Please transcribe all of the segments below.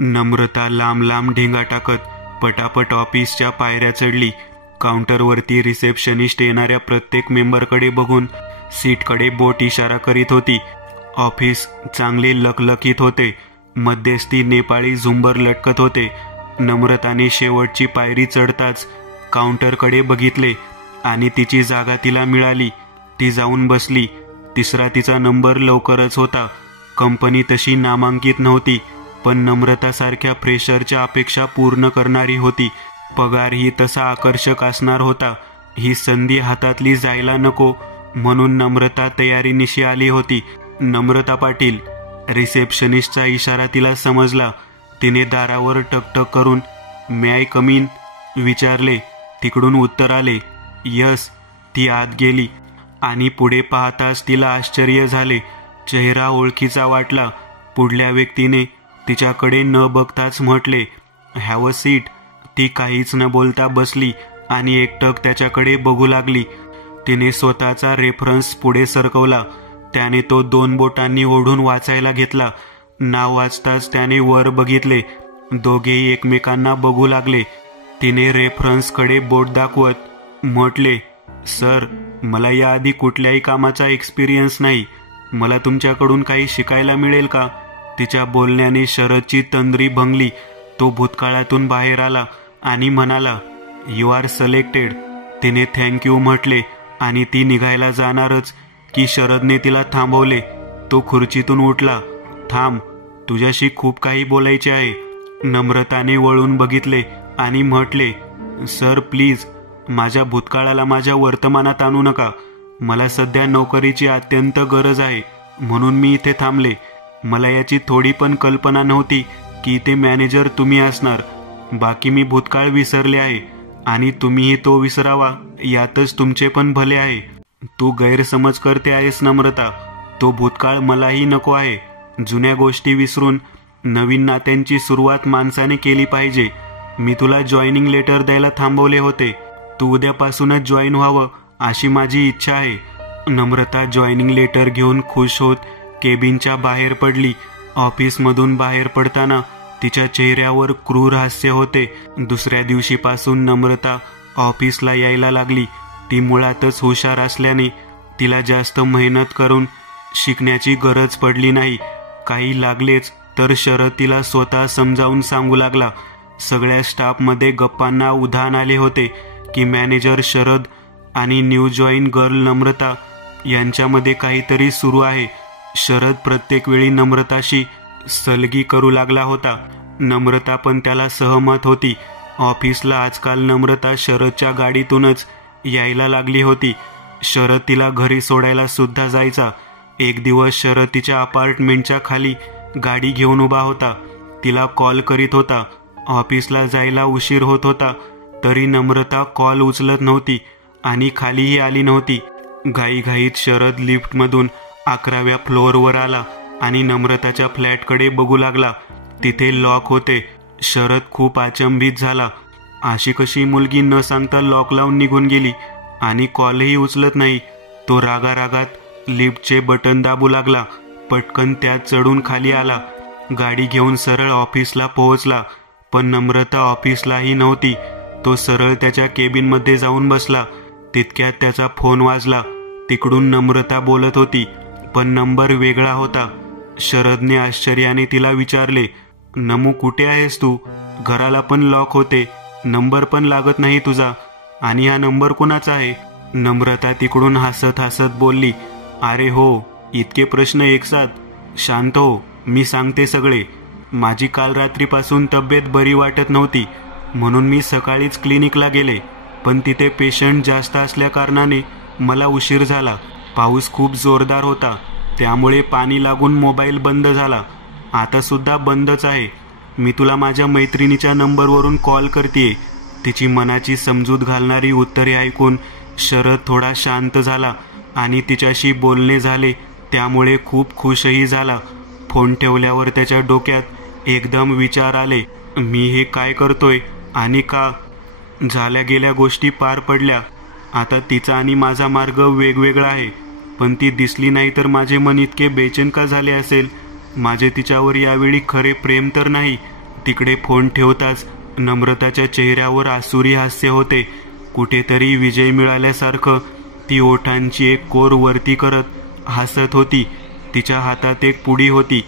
नम्रता लांब लांब ढेंगा टाकत पटापट ऑफिसच्या पायऱ्या चढली. काउंटरवरती रिसेप्शनिस्ट येणाऱ्या प्रत्येक मेंबरकडे बघून सीटकडे बोट इशारा करीत होती. ऑफिस चांगले लकलकीत होते. मध्यस्थी नेपाळी झुंबर लटकत होते. नम्रताने शेवटची पायरी चढताच काउंटरकडे बघितले आणि तिची जागा तिला मिळाली. ती जाऊन बसली. तिसरा तिचा नंबर लवकरच होता. कंपनी तशी नामांकित नव्हती, पण नम्रतासारख्या फ्रेशरच्या अपेक्षा पूर्ण करणारी होती. पगारही तसा आकर्षक असणार होता. ही संधी हातातली जायला नको म्हणून नम्रता तयारीनिशी आली होती. नम्रता पाटील. रिसेप्शनिस्टचा इशारा तिला समजला. तिने दारावर टकटक करून मे आय कम इन विचारले. तिकडून उत्तर आले यस. ती आत गेली आणि पुढे पाहताच तिला आश्चर्य झाले. चेहरा ओळखीचा वाटला. पुढल्या व्यक्तीने तिच्याकडे न बघताच म्हटले हॅव अ सीट. ती काहीच न बोलता बसली आणि एकटक त्याच्याकडे बघू लागली. तिने स्वतःचा रेफरन्स पुढे सरकवला. त्याने तो 2 बोटांनी ओढून वाचायला घेतला. नाव वाचताच त्याने वर बघितले. दोघेही एकमेकांना बघू लागले. तिने रेफरन्सकडे बोट दाखवत म्हटले सर, मला याआधी कुठल्याही कामाचा एक्सपिरियन्स नाही. मला तुमच्याकडून काही शिकायला मिळेल का? तिच्या बोलण्याने शरदची तंद्री भंगली. तो भूतकाळातून बाहेर आला आणि म्हणाला यू आर सिलेक्टेड. तिने थँक्यू म्हटले आणि ती निघायला जाणारच की शरदने तिला थांबवले. तो खुर्चीतून उठला. थांब, तुझ्याशी खूप काही बोलायचे आहे. नम्रताने वळून बघितले आणि म्हटले सर प्लीज, माझ्या भूतकाळाला माझ्या वर्तमानात आणू नका. मला सध्या नोकरीची अत्यंत गरज आहे म्हणून मी इथे थांबले. मला याची थोडी पण कल्पना नव्हती की इथे मॅनेजर तुम्ही असणार. बाकी मी भूतकाळ विसरले आहे आणि तुम्हीही तो विसरावा यातच तुमचे पण भले आहे. तू गैरसमज करते आहेस नम्रता. तो भूतकाळ मलाही नको आहे. जुन्या गोष्टी विसरून नवीन नात्यांची सुरुवात माणसाने केली पाहिजे. मी तुला जॉईनिंग लेटर द्यायला थांबवले होते. तू उद्यापासूनच जॉईन व्हावं अशी माझी इच्छा आहे. नम्रता जॉईनिंग लेटर घेऊन खुश होत केबिनच्या बाहेर पडली. ऑफिसमधून बाहेर पडताना तिच्या चेहऱ्यावर क्रूर हास्य होते. दुसऱ्या दिवशीपासून नम्रता ऑफिसला यायला लागली. ती मुळातच हुशार असल्याने तिला जास्त मेहनत करून शिकण्याची गरज पडली नाही. काही लागलेच तर शरद तिला स्वतः समजावून सांगू लागला. सगळ्या स्टाफमध्ये गप्पांना उधाण आले होते की मॅनेजर शरद आणि न्यू जॉईन गर्ल नम्रता यांच्यामध्ये काहीतरी सुरू आहे. शरद प्रत्येक वेळी नम्रताशी सलगी करू लागला होता. नम्रता पण त्याला सहमत होती. ऑफिसला आजकाल नम्रता शरदच्या गाडीतूनच यायला लागली होती. शरद तिला घरी सोडायला सुद्धा जायचा. एक दिवस शरद तिच्या अपार्टमेंटच्या खाली गाडी घेऊन उभा होता. तिला कॉल करीत होता. ऑफिसला जायला उशीर होत होता तरी नम्रता कॉल उचलत नव्हती आणि खालीही आली नव्हती. घाईघाईत शरद लिफ्टमधून 11व्या फ्लोअरवर आला आणि नम्रताच्या फ्लॅटकडे बघू लागला. तिथे लॉक होते. शरद खूप अचंबित झाला. अशी कशी मुलगी न सांगता लॉक लावून निघून गेली आणि कॉलही उचलत नाही. तो रागारागात लिफ्टचे बटन दाबू लागला. पटकन त्यात चढून खाली आला. गाडी घेऊन सरळ ऑफिसला पोहोचला. पण नम्रता ऑफिसलाही नव्हती. तो सरळ त्याच्या केबिनमध्ये जाऊन बसला. तितक्यात त्याचा फोन वाजला. तिकडून नम्रता बोलत होती पण नंबर वेगळा होता. शरदने आश्चर्याने तिला विचारले नमू, कुठे आहेस तू? घराला पण लॉक होते, नंबर पण लागत नाही तुझा, आणि हा नंबर कुणाचा आहे? नम्रता तिकडून हसत हसत बोलली अरे हो, इतके प्रश्न एकसाथ. शांत हो, मी सांगते सगळे. माझी काल रात्रीपासून तब्येत बरी वाटत नव्हती म्हणून मी सकाळीच क्लिनिकला गेले. पण तिथे पेशंट जास्त असल्याकारणाने मला उशीर झाला. पाऊस खूप जोरदार होता त्यामुळे पाणी लागून मोबाईल बंद झाला. आता सुद्धा बंदच आहे. मी तुला माझ्या मैत्रिणीच्या नंबरवरून कॉल करतेय. तिची मनाची समजूत घालणारी उत्तरे ऐकून शरद थोडा शांत झाला आणि तिच्याशी बोलणे झाले त्यामुळे खूप खुशही झाला. फोन ठेवल्यावर त्याच्या डोक्यात एकदम विचार आले, मी हे काय करतोय आणि का? झाल्या गेल्या गोष्टी पार पडल्या. आता तिचा आणि माझा मार्ग वेगवेगळा आहे. पण ती दिसली नाही तर माझे मन इतके बेचैन का झाले असेल? माझे तिच्यावर यावेळी खरे प्रेम तर नाही, तिकडे फोन ठेवताच नम्रताच्या चेहऱ्यावर आसुरी हास्य होते. कुठेतरी विजय मिळाल्यासारखं ती ओठांची एक कोर वरती करत हसत होती. तिच्या हातात एक पुडी होती.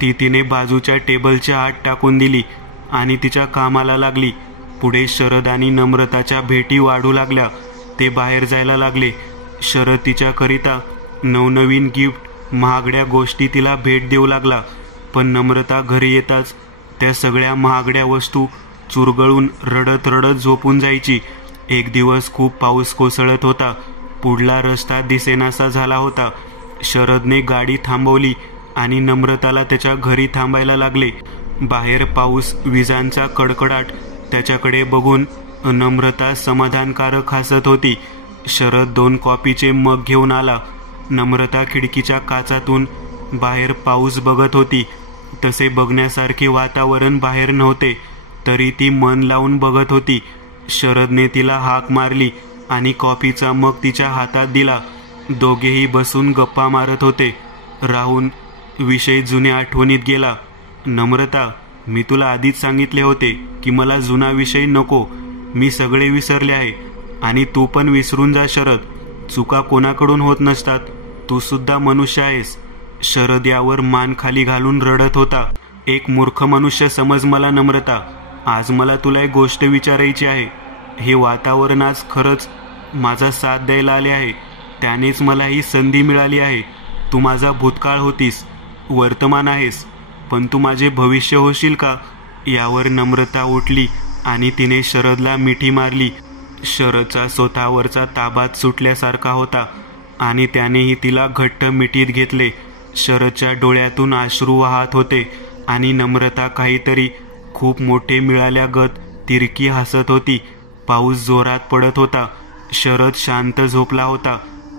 ती तिने बाजूच्या टेबलच्या आत टाकून दिली आणि तिच्या कामाला लागली. पुढे शरद आणि नम्रताच्या भेटी वाढू लागल्या. ते बाहेर जायला लागले. शरद तिच्याकरिता नवनवीन गिफ्ट, महागड्या गोष्टी तिला भेट देऊ लागला. पण नम्रता घरी येताच त्या सगळ्या महागड्या वस्तू चुरगळून रडत रडत झोपून जायची. एक दिवस खूप पाऊस कोसळत होता. पुढला रस्ता दिसेनासा झाला होता. शरदने गाडी थांबवली आणि नम्रताला त्याच्या घरी थांबायला लागले. बाहेर पाऊस, विजांचा कडकडाट. त्याच्याकडे बघून नम्रता समाधानकारक हसत होती. शरद 2 कॉफीचे मग घेऊन आला. नम्रता खिडकीच्या काचातून बाहेर पाऊस बघत होती. तसे बघण्यासारखे वातावरण बाहेर नव्हते, तरी ती मन लावून बघत होती. शरदने तिला हाक मारली आणि कॉफीचा मग तिच्या हातात दिला. दोघेही बसून गप्पा मारत होते. राहून विषय जुन्या आठवणीत गेला. नम्रता, मी तुला आधीच सांगितले होते की मला जुना विषय नको. मी सगळे विसरले आहे आणि तू पण विसरून जा शरद. चुका कोणाकडून होत नसतात. तू सुद्धा मनुष्य आहेस. शरद यावर मान खाली घालून रडत होता. एक मूर्ख मनुष्य समज मला नम्रता. आज मला तुला एक गोष्ट विचारायची आहे. हे वातावरण आज खरंच माझा साथ द्यायला आले आहे. त्यानेच मला ही संधी मिळाली आहे. तू माझा भूतकाळ होतीस, वर्तमान आहेस, पण तू माझे भविष्य होशील का? यावर नम्रता उठली आणि तिने शरदला मिठी मारली. शरदचा स्वतःवरचा ताबाच सुटल्यासारखा होता आणि त्यानेही तिला घट्ट मिठीत घेतले. शरदच्या डोळ्यातून अश्रू वाहत होते आणि नम्रता काहीतरी खूप मोठे मिळाल्यागत तिरकी हसत होती. पाऊस जोरात पडत होता. शरद शांत झोपला होता,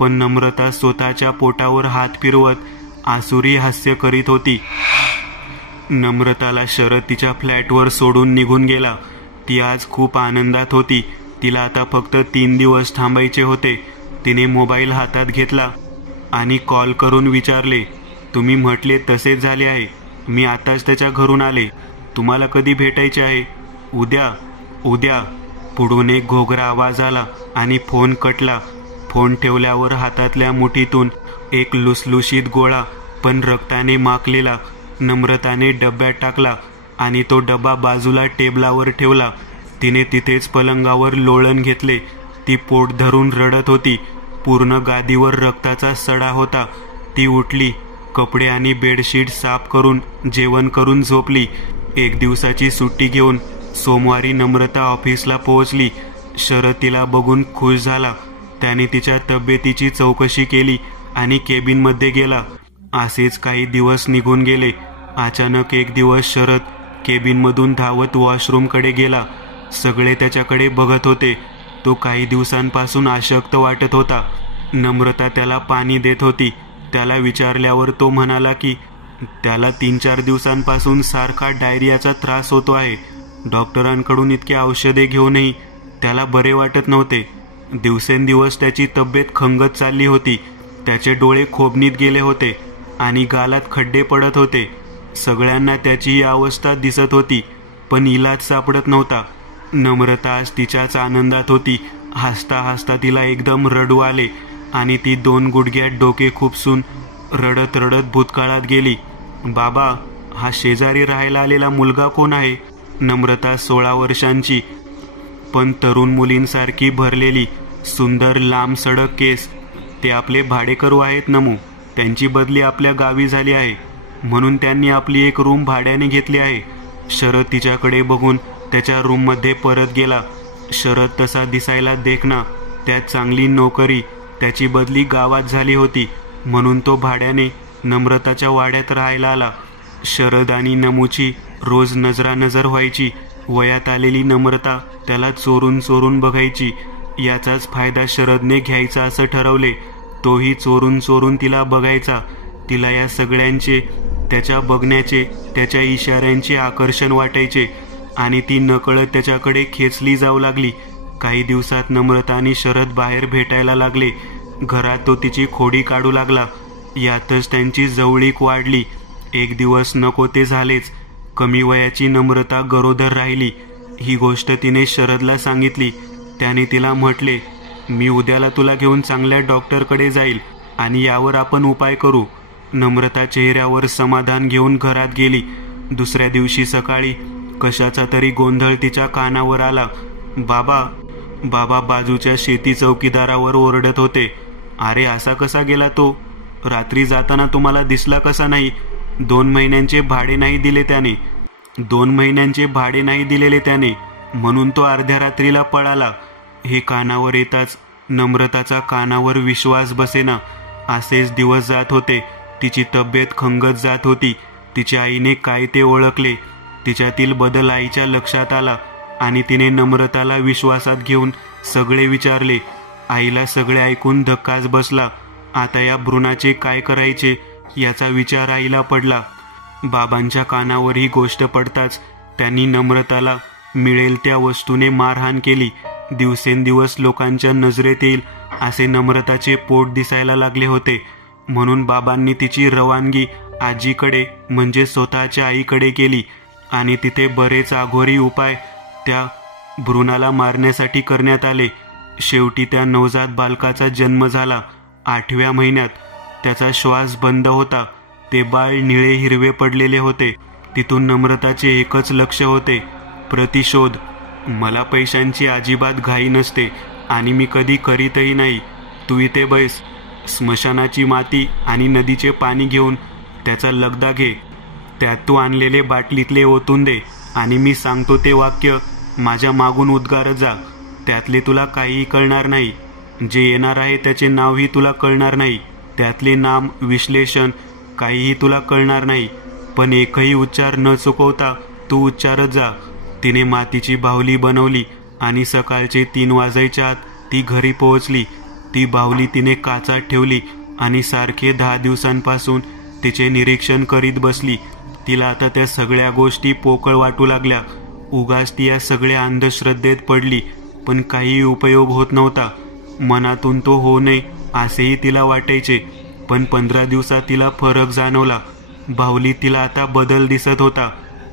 पण नम्रता स्वतःच्या पोटावर हात फिरवत आसुरी हास्य करीत होती. नम्रताला शरद तिच्या फ्लॅटवर सोडून निघून गेला. ती आज खूप आनंदात होती. तिला आता फक्त 3 दिवस थांबायचे होते. तिने मोबाईल हातात घेतला आणि कॉल करून विचारले, तुम्ही म्हटले तसेच झाले आहे. मी आताच त्याच्या घरून आले. तुम्हाला कधी भेटायचे आहे? उद्या. उद्या. पुढून एक घोगरा आवाज आला आणि फोन कटला. फोन ठेवल्यावर हातातल्या मुठीतून एक लुसलुशीत गोळा, पण रक्ताने माखलेला, नम्रताने डब्यात टाकला आणि तो डबा बाजूला टेबलावर ठेवला. तिने तिथेच पलंगावर लोळण घेतले. ती पोट धरून रडत होती. पूर्ण गादीवर रक्ताचा सडा होता. ती उठली. कपडे आणि बेडशीट साफ करून जेवण करून झोपली. 1 दिवसाची सुट्टी घेऊन सोमवारी नम्रता ऑफिसला पोहोचली. शरद तिला बघून खुश झाला. त्याने तिच्या तब्येतीची चौकशी केली आणि केबिनमध्ये गेला. असेच काही दिवस निघून गेले. अचानक एक दिवस शरद केबिनमधून धावत वॉशरूमकडे गेला. सगळे त्याच्याकडे बघत होते. तो काही दिवसांपासून अशक्त वाटत होता. नम्रता त्याला पाणी देत होती. त्याला विचारल्यावर तो म्हणाला की त्याला 3-4 दिवसांपासून सारखा डायरियाचा त्रास होतो आहे. डॉक्टरांकडून इतके औषधे घेऊनही त्याला बरे वाटत नव्हते. दिवसेंदिवस त्याची तब्येत खंगत चालली होती. त्याचे डोळे खोबनीत गेले होते आणि गालात खड्डे पडत होते. सगळ्यांना त्याची ही अवस्था दिसत होती, पण इलाज सापडत नव्हता. नम्रता आज तिच्याच आनंदात होती. हसता हसता तिला एकदम रडू आले आणि ती 2 गुडघ्यात डोके खुपसून रडत रडत भूतकाळात गेली. बाबा, हा शेजारी राहायला आलेला मुलगा कोण आहे? नम्रता 16 वर्षांची, पण तरुण मुलींसारखी भरलेली, सुंदर लांब सडक केस. ते आपले भाडेकरू आहेत नमू. त्यांची बदली आपल्या गावी झाली आहे, म्हणून त्यांनी आपली एक रूम भाड्याने घेतली आहे. शरद तिच्याकडे बघून त्याच्या रूममध्ये परत गेला. शरद तसा दिसायला देखना, त्यात चांगली नोकरी, त्याची बदली गावात झाली होती, म्हणून तो भाड्याने नम्रताच्या वाड्यात राहायला आला. शरद आणि नमूची रोज नजरानजर व्हायची. वयात आलेली नम्रता त्याला चोरून चोरून बघायची. याचाच फायदा शरदने घ्यायचा असं ठरवले. तोही चोरून चोरून तिला बघायचा. तिला या सगळ्यांचे, त्याच्या बघण्याचे, त्याच्या इशाऱ्यांचे आकर्षण वाटायचे आणि ती नकळत त्याच्याकडे खेचली जाऊ लागली. काही दिवसात नम्रता आणि शरद बाहेर भेटायला लागले. घरात तो तिची खोडी काढू लागला. यातच त्यांची जवळीक वाढली. एक दिवस नको ते झालेच. कमी वयाची नम्रता गरोदर राहिली. ही गोष्ट तिने शरदला सांगितली. त्याने तिला म्हटले, मी उद्याला तुला घेऊन चांगल्या डॉक्टरकडे जाईल आणि यावर आपण उपाय करू. नम्रता चेहऱ्यावर समाधान घेऊन घरात गेली. दुसऱ्या दिवशी सकाळी कशाचा तरी गोंधळ तिच्या कानावर आला. बाबा बाजूच्या शेती चौकीदारावर ओरडत होते. अरे असा कसा गेला तो? रात्री जाताना तुम्हाला दिसला कसा नाही? 2 महिन्यांचे भाडे नाही दिले त्याने. 2 महिन्यांचे भाडे नाही दिलेले त्याने, म्हणून तो अर्ध्या रात्रीला पळाला. हे कानावर येताच नम्रताचा कानावर विश्वास बसेना. असेच दिवस जात होते. तिची तब्येत खंगत जात होती. तिच्या आईने काय ते ओळखले. तिच्यातील बदल आईच्या लक्षात आला आणि तिने नम्रताला विश्वासात घेऊन सगळे विचारले. आईला सगळे ऐकून धक्काच बसला. आता या भ्रूणाचे काय करायचे याचा विचार आईला पडला. बाबांच्या कानावर ही गोष्ट पडताच त्यांनी नम्रताला मिळेल त्या वस्तूने मारहाण केली. दिवसेंदिवस लोकांच्या नजरेत येईल असे नम्रताचे पोट दिसायला लागले होते. म्हणून बाबांनी तिची रवानगी आजीकडे म्हणजे स्वतःच्या आईकडे केली आणि तिथे बरेच आघोरी उपाय त्या भ्रूणाला मारण्यासाठी करण्यात आले. शेवटी त्या नवजात बालकाचा जन्म झाला. 8व्या महिन्यात त्याचा श्वास बंद होता. ते बाळ निळे हिरवे पडलेले होते. तिथून नम्रताचे एकच लक्ष होते, प्रतिशोध. मला पैशांची अजिबात घाई नसते आणि मी कधी करीतही नाही. तू इथे बैस. स्मशानाची माती आणि नदीचे पाणी घेऊन त्याचा लगदा घे. त्यात तू आणलेले बाटलीतले ओतून दे आणि मी सांगतो ते वाक्य माझ्या मागून उद्गारत जा. त्यातले तुला काहीही कळणार नाही. जे येणार आहे त्याचे नावही तुला कळणार नाही. त्यातले नाम विश्लेषण काहीही तुला कळणार नाही. पण एकही उच्चार न चुकवता तू उच्चारत जा. तिने मातीची बाहुली बनवली आणि सकाळचे 3 वाजायच्या आत ती घरी पोहोचली. ती बाहुली तिने काचात ठेवली आणि सारखे 10 दिवसांपासून तिचे निरीक्षण करीत बसली. तिला आता त्या सगळ्या गोष्टी पोकळ वाटू लागल्या. उगाच ती या सगळ्या अंधश्रद्धेत पडली, पण काही उपयोग होत नव्हता. मनातून तो होऊ नये असेही तिला वाटायचे. पण 15 दिवसात तिला फरक जाणवला. बाहुलीत तिला आता बदल दिसत होता.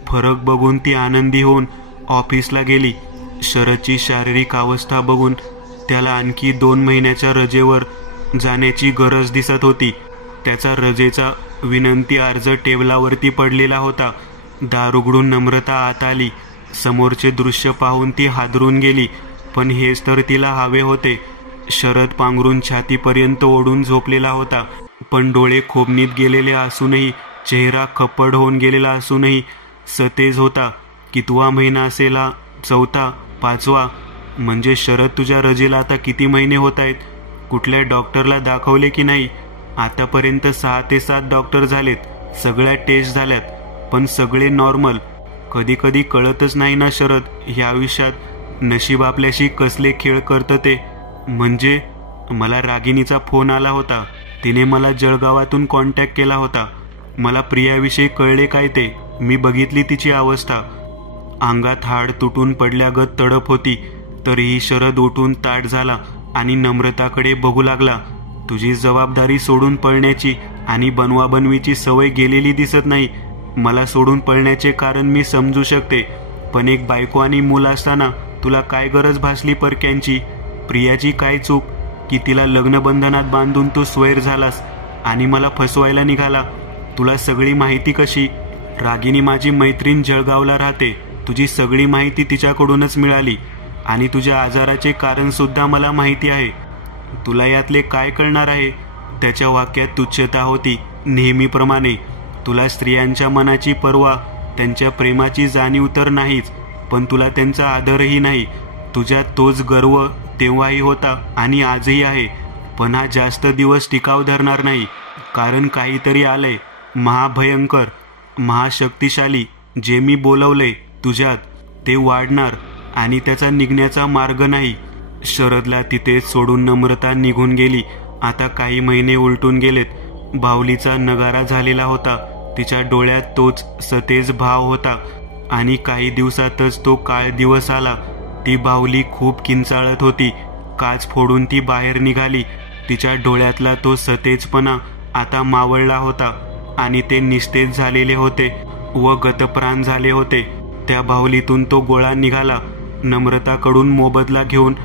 फरक बघून ती आनंदी होऊन ऑफिसला गेली. शरदची शारीरिक अवस्था बघून त्याला आणखी 2 महिन्याच्या रजेवर जाण्याची गरज दिसत होती. त्याचा रजेचा विनंती अर्ज टेबलावरती पडलेला होता. दार उघडून नम्रता आत आली. समोरचे दृश्य पाहून ती हादरून गेली. पण हेच तर तिला हवे होते. शरद पांघरून छातीपर्यंत ओढून झोपलेला होता. पण डोळे खोबनीत गेलेले असूनही, चेहरा खप्पड होऊन गेलेला असूनही सतेज होता. कितवा महिना असेल हा? 4था? 5वा? म्हणजे शरद तुझ्या रजेला आता किती महिने होत आहेत? कुठल्या डॉक्टरला दाखवले की नाही? आतापर्यंत 6 ते 7 डॉक्टर झालेत. सगळ्या टेस्ट झाल्यात, पण सगळे नॉर्मल. कधी कधी कळतच नाही ना शरद, ह्या आयुष्यात नशीब आपल्याशी कसले खेळ करतं ते. म्हणजे मला रागिणीचा फोन आला होता. तिने मला जळगावातून कॉन्टॅक्ट केला होता. मला प्रियाविषयी कळले काय ते. मी बघितली तिची अवस्था. अंगात हाड तुटून पडल्यागत तडप होती. तरीही शरद उठून ताठ झाला आणि नम्रताकडे बघू लागला. तुझी जबाबदारी सोडून पळण्याची आणि बनवाबनवीची सवय गेलेली दिसत नाही. मला सोडून पळण्याचे कारण मी समजू शकते, पण एक बायको आणि मूल असताना तुला काय गरज भासली परक्यांची? प्रियाची काय चूक की तिला लग्नबंधनात बांधून तू स्वैर झालास आणि मला फसवायला निघाला? तुला सगळी माहिती कशी? रागिनी माझी मैत्रीण जळगावला राहते. तुझी सगळी माहिती तिच्याकडूनच मिळाली आणि तुझ्या आजाराचे कारण सुद्धा मला माहिती आहे. तुला यातले काय कळणार आहे? त्याच्या वाक्यात तुच्छता होती. नेहमीप्रमाणे तुला स्त्रियांच्या मनाची पर्वा, त्यांच्या प्रेमाची जाणीव तर नाहीच, पण तुला त्यांचा आदरही नाही. तुझ्यात तोच गर्व तेव्हाही होता आणि आजही आहे. पण हा जास्त दिवस टिकाव धरणार नाही, कारण काहीतरी आलंय महाभयंकर, महाशक्तिशाली. जे मी बोलवलंय तुझ्यात ते वाढणार आणि त्याचा निघण्याचा मार्ग नाही. शरदला तिथे सोडून नम्रता निघून गेली. आता काही महिने उलटून गेलेत. बाहुलीचा नगारा झालेला होता. तिच्या डोळ्यात तोच सतेज भाव होता आणि काही दिवसातच तो काळ दिवस आला. ती बाहुली खूप किंचाळत होती. काच फोडून ती बाहेर निघाली. तिच्या डोळ्यातला तो सतेजपणा आता मावळला होता आणि ते निस्तेज झालेले होते. व गतप्राण झाले होते. त्या बाहुलीतून तो गोळा निघाला. नम्रताकडून मोबदला घेऊन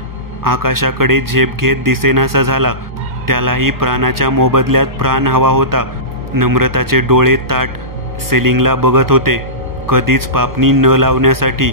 आकाशाकडे झेप घेत दिसेनासा झाला. त्यालाही प्राणाच्या मोबदल्यात प्राण हवा होता. नम्रताचे डोळे ताट सिलिंगला बघत होते, कधीच पापणी न लावण्यासाठी.